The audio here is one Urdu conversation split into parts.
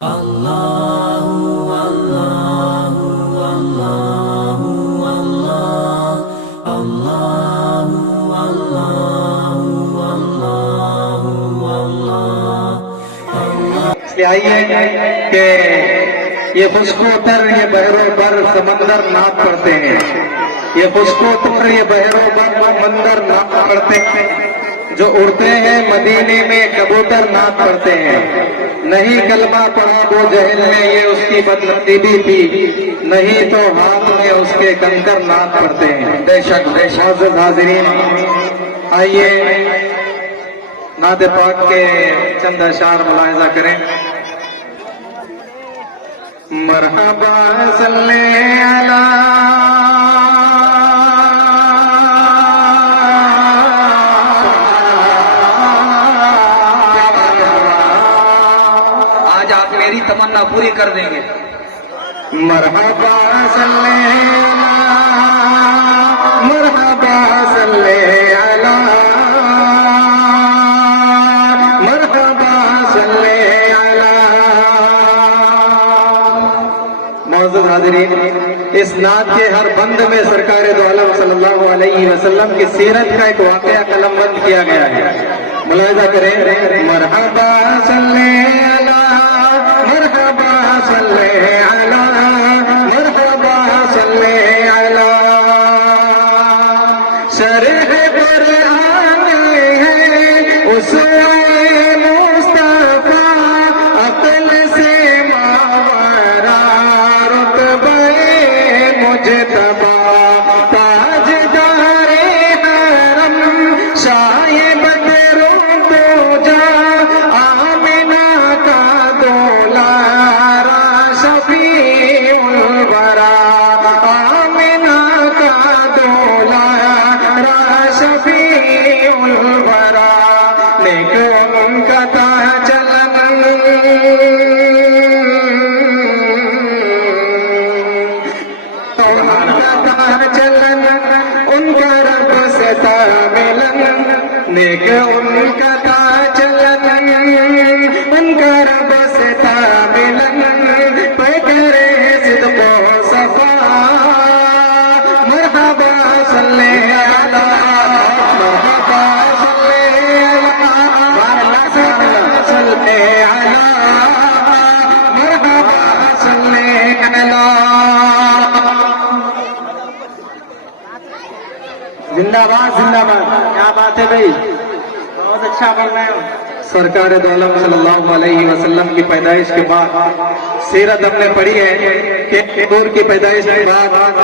آئیے کہ یہ خشکوتر یہ بحر و بر سمندر نعت پڑھتے ہیں، یہ خشکوتر یہ بحر و بر سمندر نعت پڑھتے ہیں، جو اڑتے ہیں مدینے میں کبوتر نعت پڑھتے ہیں۔ نہیں کلمہ پڑھا وہ جہل میں یہ اس کی بدنصیبی تھی، نہیں تو ہاتھ میں اس کے کنکر نعت پڑھتے ہیں۔ بے شک معزز حاضرین، آئیے نعت پاک کے چند اشعار ملاحظہ کریں۔ مرحبا صلی علی آج آپ میری تمنا پوری کر دیں گے۔ مرحبا صلی علی مرحبا صلی علی مرحبا صلی علی۔ معزز حاضرین، اس نعت کے ہر بند میں سرکار دو عالم صلی اللہ علیہ وسلم کی سیرت کا ایک واقعہ قلم بند کیا گیا ہے، ملاحظہ کریں۔ مرحبا صلی علی مرحبا صلی علی مرحبا صلی علی، شرح قرآن ہے اس مصطفیٰ، عقل سے ماورا رتبہ مجتبی، تاجدار حرم شاہ بدر دوجا، آمنہ کا دولارا شفیع الورا، آمنہ کا دولارا شفیع الورا، نیک ان کا تھا چلن، چلن ان کا رب سے تھا ملن، نیک ان کا تھا چلن ان کا رب سے تھا ملن، پیکر صدق و صفا، مرحبا صلی علی مرحبا صلی علی مرحبا صلی علی۔ زندہ باد زندہ باد، کیا بات ہے بھائی، بہت اچھا بول رہے ہو۔ سرکار دو عالم صلی اللہ علیہ وسلم کی پیدائش کے بعد سیرت ہم نے پڑھی ہے کہ حضور کی پیدائش کے بعد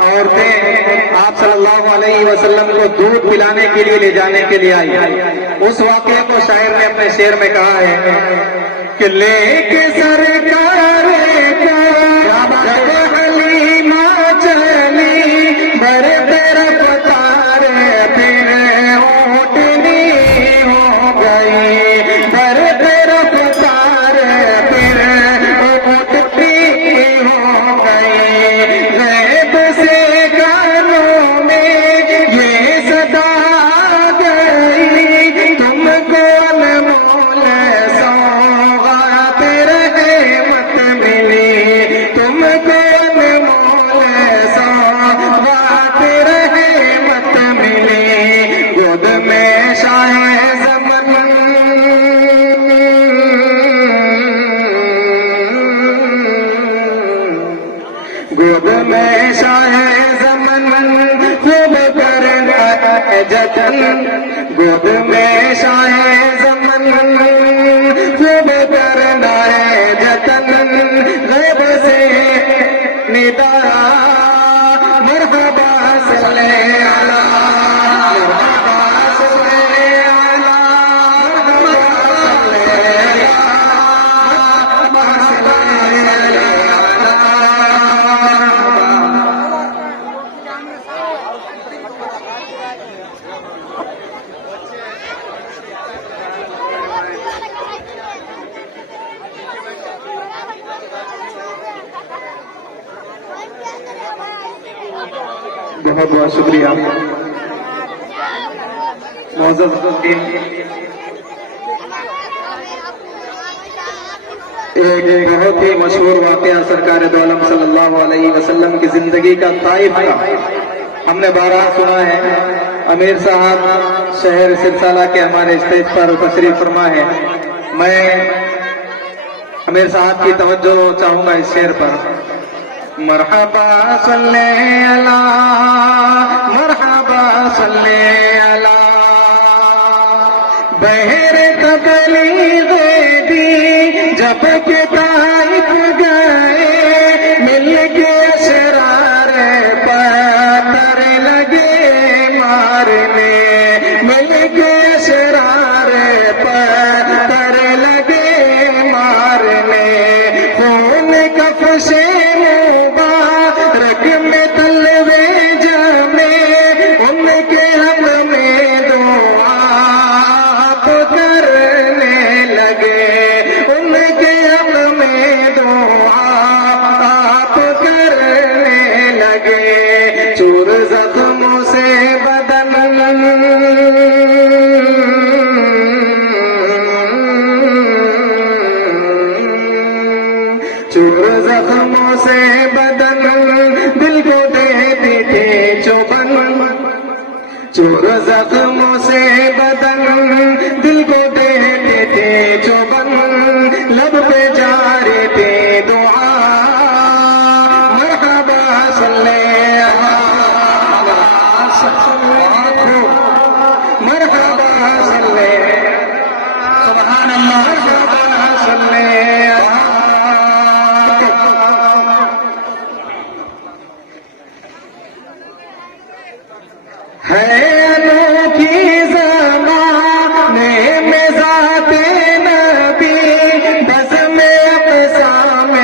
عورتیں آپ صلی اللہ علیہ وسلم کو دودھ پلانے کے لیے لے جانے کے لیے آئی۔ اس واقعے کو شاعر نے اپنے شعر میں کہا ہے کہ لے کے سرکار کو جب حلیمہ چلی، بر طرف تارے پھر اونٹنی ہو گئی، بر طرف تارے پھر اونٹنی ہو گئی، غیب سے کانوں میں یہ صدا گئی، تم کو انمول سوغات رحمت ملی، تم کو انمول سوغات رحمت ملی، گود میں شاہ زمن، گود میں شاہ زمن خوب کرنا ہے جتن، گود میں شاہ زمن خوب کرنا ہے جتن، غیب سے ندا مرحبا صلی علی مرحبا صلی علی مرحبا صلی علی مرحبا صلی علی۔ بہت بہت شکریہ معزز ایک بہت ہی مشہور واقعہ سرکار دو عالم صلی اللہ علیہ وسلم کی زندگی کا طائف کا ہم نے بارہا سنا ہے. امیر صاحب شہر سلسلہ کے ہمارے اسٹیج پر تشریف فرما ہے. میں امیر صاحب کی توجہ چاہوں گا اس شعر پر. مرحبا صلی علی مرحبا صلی علی بہر تبلیغ دی جب کہ طائف گئے مل کے اشرار پتھر لگے مارنے مل کے اشرار پتھر لگے مارنے خون کفش مبارک میں تلوے جمے ان کے حق میں دعا کرنے لگے ان کے حق میں دعا کرنے لگے. چور زخموں سے بدن چور زخموں سے بدن دل کو دیتی تھی چوبن. چور زخموں سے بدن دل کو دیتے تھے چوبن. لب پہ جاری تھی دعا مرحبا صلی مرحبا صلی سبحان اللہ مرحبا صلی ہے انوکھی زمانے میں ذات نبی بس میں اقسام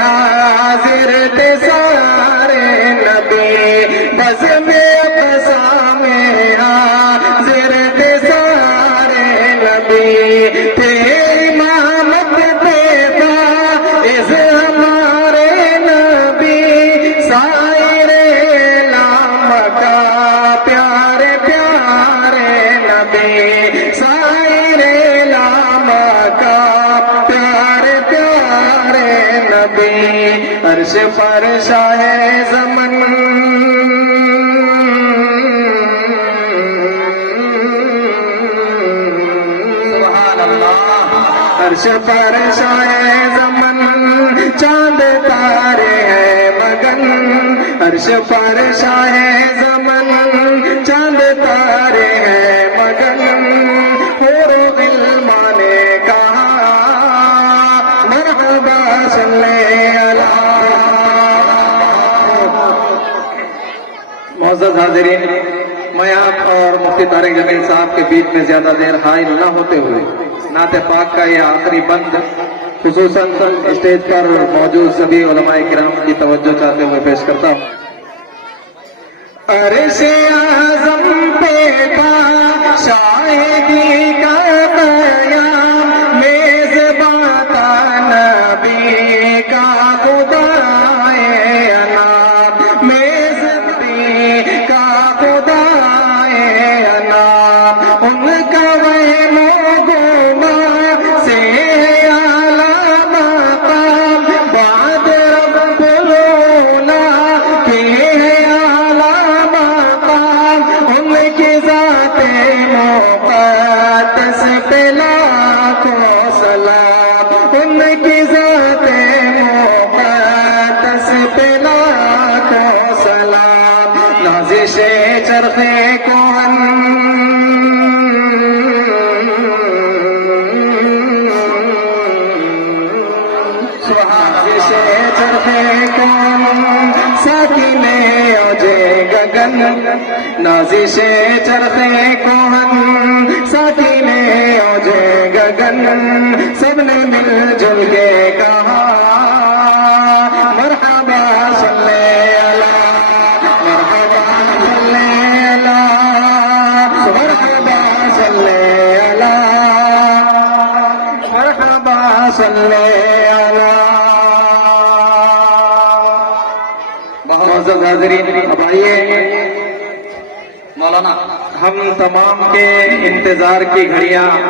حاضر تھے سارے نبی بس میں اقسام حاضر تھے سارے نبی. تیری امامت پہ فائز ہمارے نبی سائر لام کا پیارے پیارے نبی سائر لام کا پیارے پیارے نبی. عرش پر شاہ زمن سبحان اللہ. عرش پر شاہ زمن چاند تارے ہیں مگن. عرش پر شاہ زمن چاند تارے ہیں مگن. حور و غلمان نے کہا مرحبا صلی علی. معزز حاضرین، میں آپ اور مفتی طارق جمیل صاحب کے بیچ میں زیادہ دیر حائل نہ ہوتے ہوئے نعت پاک کا یہ آخری بند خصوصاً اسٹیج پر موجود سبھی علماء کرام کی توجہ چاہتے ہوئے پیش کرتا ہوں. عرش اعظم پہ تھا شاہدی کا قیام میزباں تھا نبی کا خدائے انام میزبی کا خدائے انام. ان کا وہم و گمان سے اعلیٰ مقام بعد رب العلا کے اعلیٰ مقام. ان کی ذات مقدس پہ لاکھوں سلام. ان کی ذات مقدس پہ لاکھوں سلام. نازش چرخ کوہن نازش چرخ کوہن ساکنے اوجے گگن. نازش چرخ کوہن ساکنے اوجے گگن. سب نے مل جل کے کہا مرحبا صلی علی مرحبا صلی علی مرحبا صلی علی مرحبا صلی علی. معزز حاضرین، اب آئیے مولانا ہم تمام کے انتظار کی گھڑیاں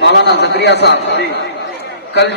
مولانا زکریا صاحب کل